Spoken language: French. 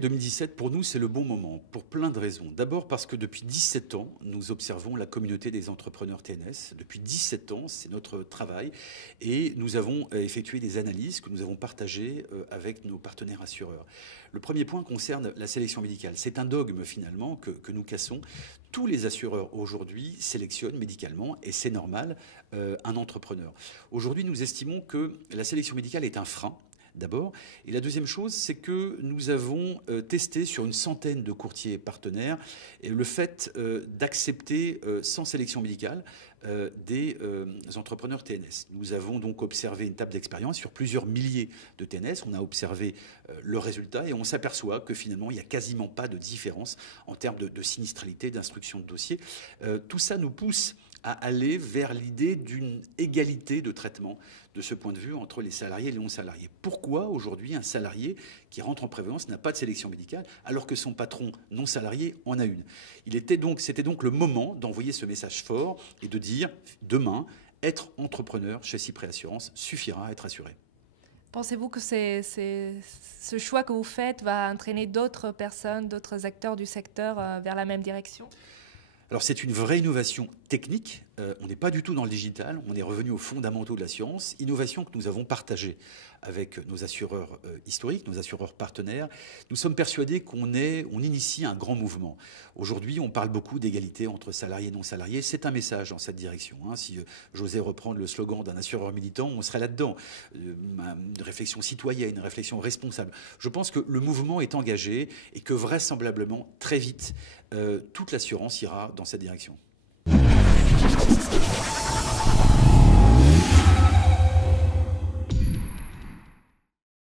2017, pour nous, c'est le bon moment, pour plein de raisons. D'abord parce que depuis 17 ans, nous observons la communauté des entrepreneurs TNS. Depuis 17 ans, c'est notre travail. Et nous avons effectué des analyses que nous avons partagées avec nos partenaires assureurs. Le premier point concerne la sélection médicale. C'est un dogme, finalement, que nous cassons. Tous les assureurs, aujourd'hui, sélectionnent médicalement, et c'est normal, un entrepreneur. Aujourd'hui, nous estimons que la sélection médicale est un frein. D'abord. Et la deuxième chose, c'est que nous avons testé sur une centaine de courtiers partenaires le fait d'accepter sans sélection médicale des entrepreneurs TNS. Nous avons donc observé une table d'expérience sur plusieurs milliers de TNS. On a observé leurs résultats et on s'aperçoit que finalement, il n'y a quasiment pas de différence en termes de sinistralité, d'instruction de dossier. Tout ça nous pousse à aller vers l'idée d'une égalité de traitement de ce point de vue entre les salariés et les non-salariés. Pourquoi aujourd'hui un salarié qui rentre en prévoyance n'a pas de sélection médicale alors que son patron non-salarié en a une? C'était donc le moment d'envoyer ce message fort et de dire demain, être entrepreneur chez Cyprès Assurance suffira à être assuré. Pensez-vous que ce choix que vous faites va entraîner d'autres personnes, d'autres acteurs du secteur vers la même direction ? Alors c'est une vraie innovation technique, on n'est pas du tout dans le digital, on est revenu aux fondamentaux de l'assurance, innovation que nous avons partagée avec nos assureurs historiques, nos assureurs partenaires. Nous sommes persuadés qu'on initie un grand mouvement. Aujourd'hui, on parle beaucoup d'égalité entre salariés et non-salariés, c'est un message dans cette direction. Si j'osais reprendre le slogan d'un assureur militant, on serait là-dedans. Une réflexion citoyenne, une réflexion responsable. Je pense que le mouvement est engagé et que vraisemblablement, très vite, toute l'assurance ira dans cette direction.